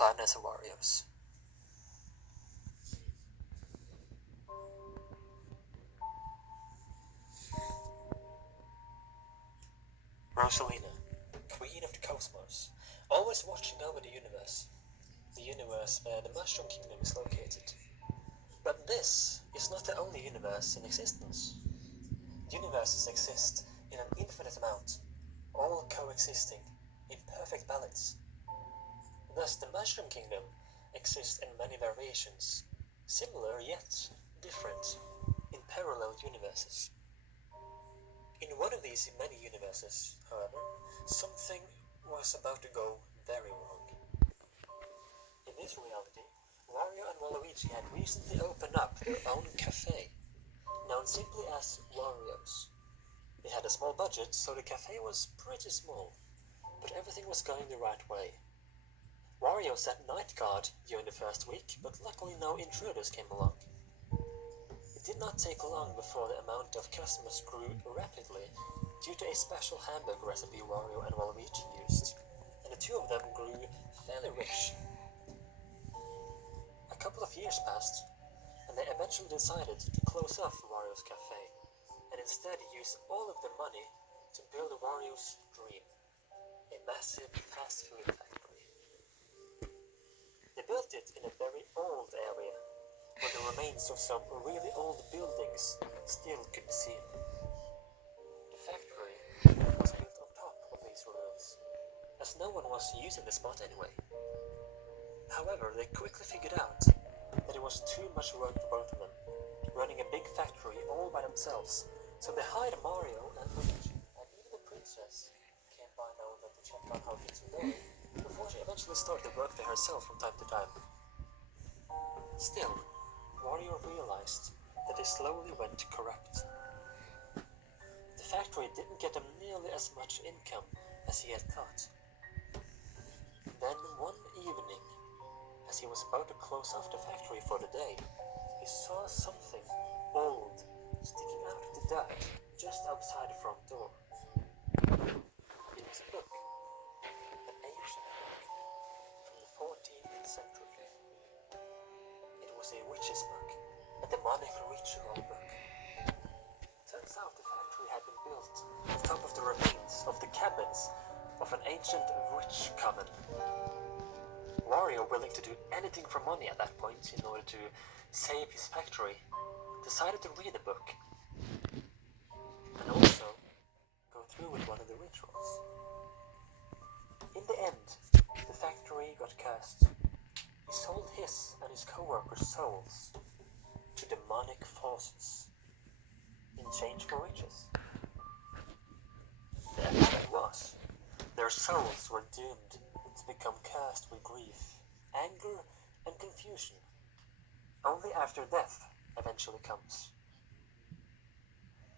fun as Wario's. Rosalina, queen of the cosmos, always watching over the universe where the Mushroom Kingdom is located. But this is not the only universe in existence. Universes exist in an infinite amount, all coexisting in perfect balance. Thus, the Mushroom Kingdom exists in many variations, similar yet different, in parallel universes. In one of these many universes, however, something was about to go very wrong. In this reality, Wario and Waluigi had recently opened up their own cafe, known simply as Wario's. They had a small budget, so the cafe was pretty small, but everything was going the right way. Wario sat night guard during the first week, but luckily no intruders came along. It did not take long before the amount of customers grew rapidly due to a special hamburger recipe Wario and Waluigi used, and the two of them grew fairly rich. A couple of years passed, and they eventually decided to close off Wario's cafe, and instead use all of the money to build Wario's dream, a massive fast food factory. They built it in a very old area, where the remains of some really old buildings still could be seen. The factory was built on top of these ruins, as no one was using the spot anyway. However, they quickly figured out that it was too much work for both of them, running a big factory all by themselves, so they hired Mario and Luigi, and even the princess came by now and then to check on how things were going, before she eventually started to work there herself from time to time. Still, Wario realized that they slowly went corrupt. The factory didn't get him nearly as much income as he had thought. Then one evening, as he was about to close off the factory for the day, he saw something old sticking out of the dirt just outside the front door. It was a book, an ancient book from the 14th century. It was a witch's book, a demonic ritual book. Turns out the factory had been built on top of the remains of the cabins of an ancient witch coven. Wario, willing to do anything for money at that point in order to save his factory, decided to read the book and also go through with one of the rituals. In the end, the factory got cursed. He sold his and his co-workers' souls to demonic forces in exchange for riches. The effect was, their souls were doomed to become cursed with grief, anger, and confusion. Only after death eventually comes.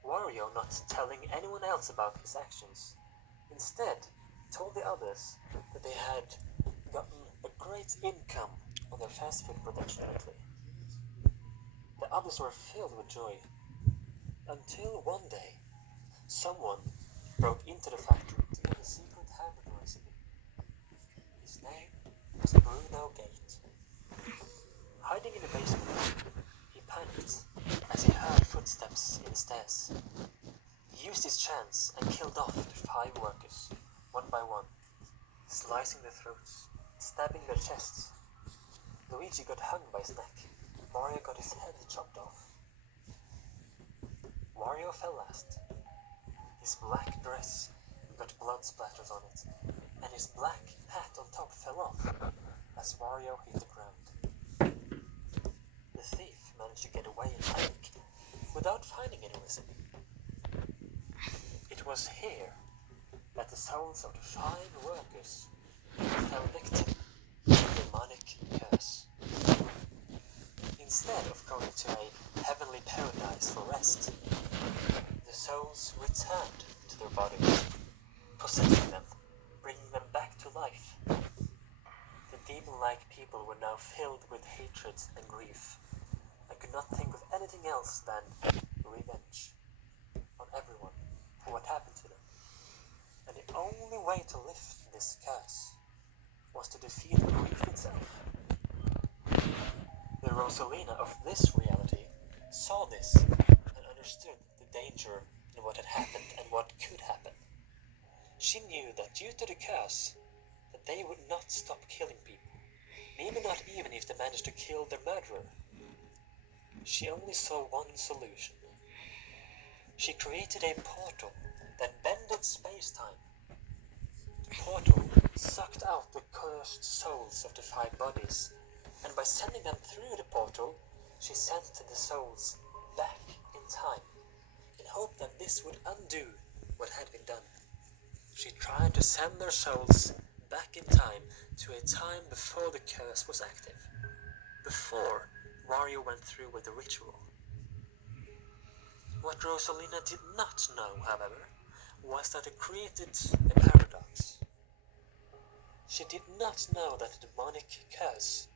Wario, not telling anyone else about his actions, instead told the others that they had gotten a great income on their fast food production lately. The others were filled with joy, until one day, someone broke into the factory to get a secret hamburger recipe. His name was Bruno Gate. Hiding in the basement, he panicked as he heard footsteps in the stairs. He used his chance and killed off the 5 workers, one by one, slicing their throats, stabbing their chests. Luigi got hung by his neck. Mario got his head chopped off. Wario fell last. His black dress got blood splatters on it, and his black hat on top fell off as Wario hit the ground. The thief managed to get away in panic without finding any recipe. It was here that the souls of the 5 workers fell victim to the demonic curse. Instead of going to a heavenly paradise for rest, the souls returned to their bodies, possessing them, bringing them back to life. The demon-like people were now filled with hatred and grief, and could not think of anything else than revenge on everyone for what happened to them. And the only way to lift this curse was to defeat grief itself. The Rosalina of this reality saw this and understood the danger in what had happened and what could happen. She knew that due to the curse, that they would not stop killing people, maybe not even if they managed to kill their murderer. She only saw one solution. She created a portal that bended space-time. The portal sucked out the cursed souls of the 5 bodies, and by sending them through the portal, she sent the souls back in time, in hope that this would undo what had been done. She tried to send their souls back in time to a time before the curse was active, before Wario went through with the ritual. What Rosalina did not know, however, was that it created a paradox. She did not know that the demonic curse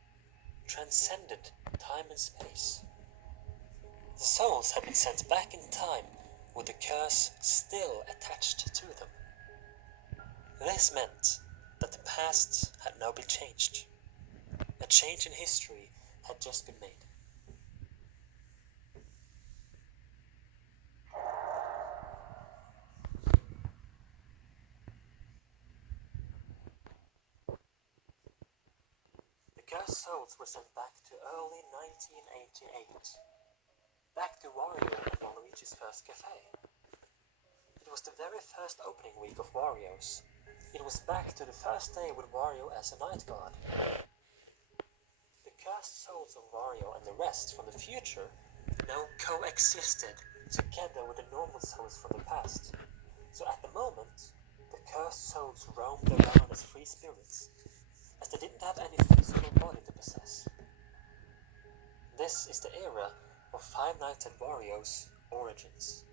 transcended time and space. The souls had been sent back in time with the curse still attached to them. This meant that the past had now been changed. A change in history had just been made. The cursed souls were sent back to early 1988. Back to Wario and Waluigi's first cafe. It was the very first opening week of Wario's. It was back to the first day with Wario as a night guard. The cursed souls of Wario and the rest from the future now coexisted together with the normal souls from the past. So at the moment, the cursed souls roamed around as free spirits, as they didn't have any physical body to possess. This is the era of Five Nights at Wario's origins.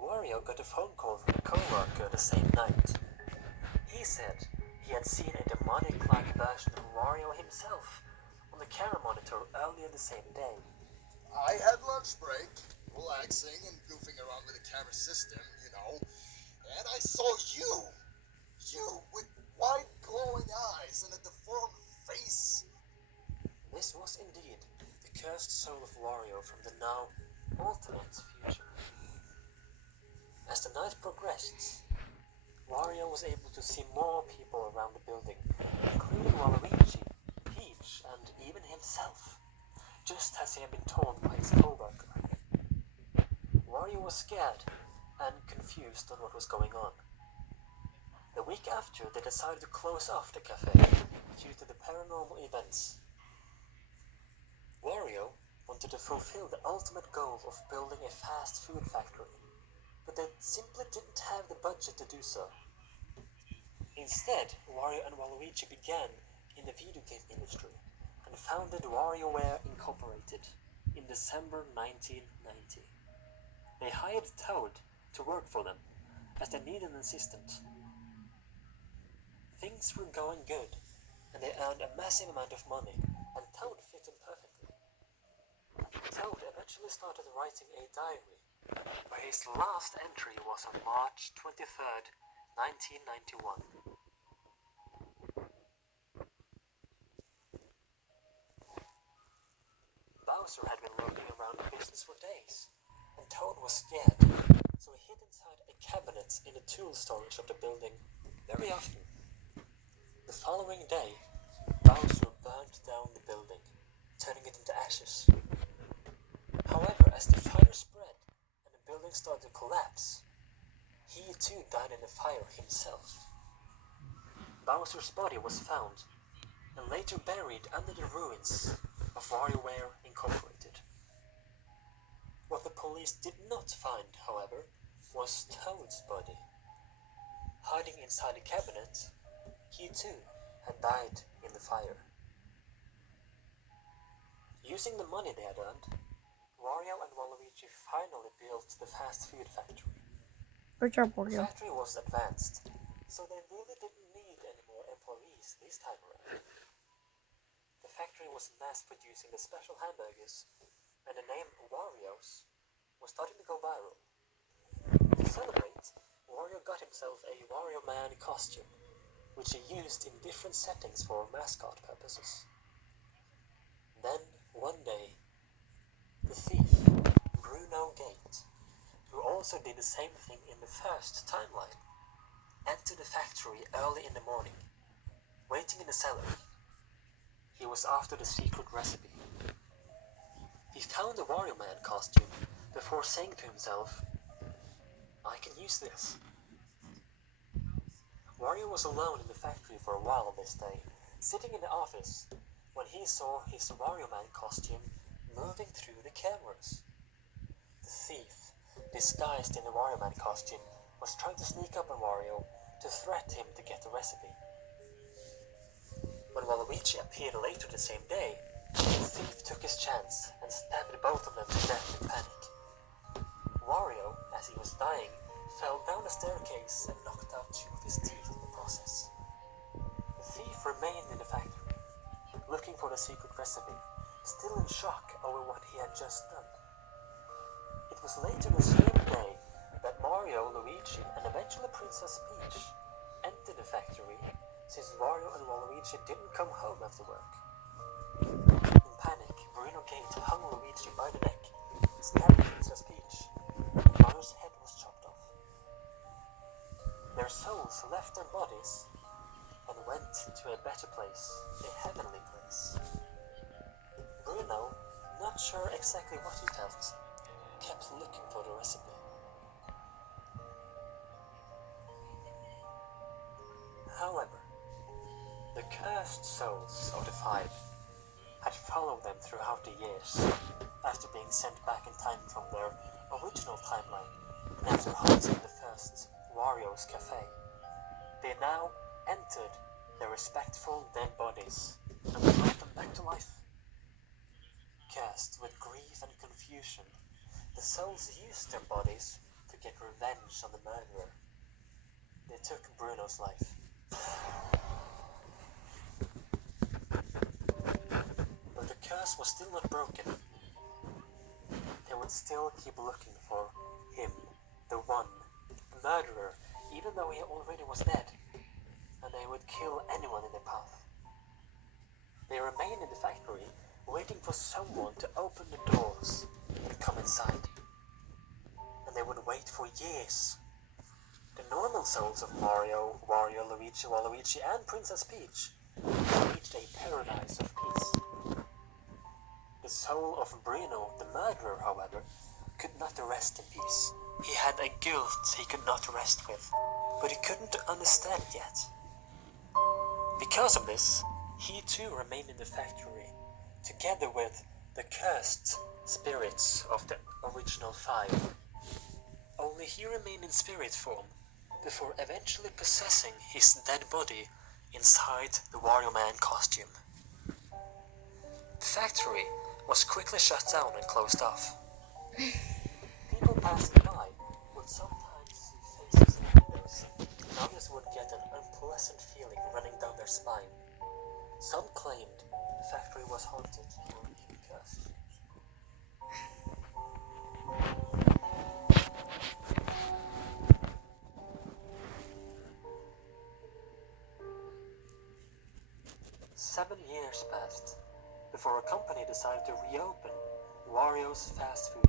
Wario got a phone call from a co-worker the same night. He said he had seen a demonic-like version of Wario himself on the camera monitor earlier the same day. I had lunch break, relaxing and goofing around with the camera system, and I saw you with wide glowing eyes and a deformed face. This was indeed the cursed soul of Wario from the now ultimate future. As the night progressed, Wario was able to see more people around the building, including Waluigi, Peach, and even himself, just as he had been told by his co-worker. Wario was scared and confused on what was going on. The week after, they decided to close off the cafe due to the paranormal events. Wario wanted to fulfill the ultimate goal of building a fast food factory, but they simply didn't have the budget to do so. Instead, Wario and Waluigi began in the video game industry and founded WarioWare Incorporated in December 1990. They hired Toad to work for them, as they needed an assistant. Things were going good, and they earned a massive amount of money, and Toad fit in perfectly. Toad eventually started writing a diary, where his last entry was on March 23rd, 1991. Bowser had been lurking around the business for days, and Toad was scared, so he hid inside a cabinet in the tool storage of the building very often. The following day, Bowser burned down the building, turning it into ashes. However, as the fire spread and the building started to collapse, he too died in the fire himself. Bowser's body was found and later buried under the ruins of WarioWare Incorporated. What the police did not find, however, was Toad's body. Hiding inside the cabinet, he too had died in the fire. Using the money they had earned, Wario and Waluigi finally built the fast food factory. Good job, The Wario. factory was advanced, so they really didn't need any more employees this time around. The factory was mass-producing the special hamburgers, and the name Wario's was starting to go viral. To celebrate, Wario got himself a Wario Man costume. which he used in different settings for mascot purposes. Then, one day, the thief, Bruno Gate, who also did the same thing in the first timeline, entered the factory early in the morning, waiting in the cellar. He was after the secret recipe. He found the Wario Man costume before saying to himself, "I can use this." Wario was alone in the factory for a while this day, sitting in the office, when he saw his Wario Man costume moving through the cameras. The thief, disguised in the Wario Man costume, was trying to sneak up on Wario to threat him to get the recipe. When Waluigi appeared later the same day, the thief took his chance and stabbed both of them to death in panic. Wario, as he was dying, fell down the staircase and knocked out 2 of his teeth in the process. The thief remained in the factory, looking for the secret recipe, still in shock over what he had just done. It was later the same day that Mario, Luigi, and eventually Princess Peach entered the factory, since Wario and Waluigi didn't come home after work. In panic, Bruno Gate hung Luigi by the neck, stabbed Princess Peach, and Mario's head was chopped off. Their souls left their bodies and went to a better place, a heavenly place. Bruno, not sure exactly what he felt, kept looking for the recipe. However, the cursed souls of the 5 had followed them throughout the years, after being sent back in time from their original timeline, and after haunting the first Wario's Cafe. They now entered their respectful dead bodies and brought them back to life. Cursed with grief and confusion, the souls used their bodies to get revenge on the murderer. They took Bruno's life. But the curse was still not broken. They would still keep looking for him, the one, the murderer, even though he already was dead, and they would kill anyone in their path. They remained in the factory, waiting for someone to open the doors and come inside. And they would wait for years. The normal souls of Mario, Wario, Luigi, Waluigi, and Princess Peach reached a paradise of peace. The soul of Bruno, the murderer, however, could not rest in peace. He had a guilt he could not rest with, but he couldn't understand it yet. Because of this, he too remained in the factory, together with the cursed spirits of the original 5. Only he remained in spirit form, before eventually possessing his dead body inside the Wario Man costume. The factory was quickly shut down and closed off. People passing by would sometimes see faces in windows, and others would get an unpleasant feeling running down their spine. Some claimed the factory was haunted or even cursed. Seven years passed before a company decided to reopen Wario's fast food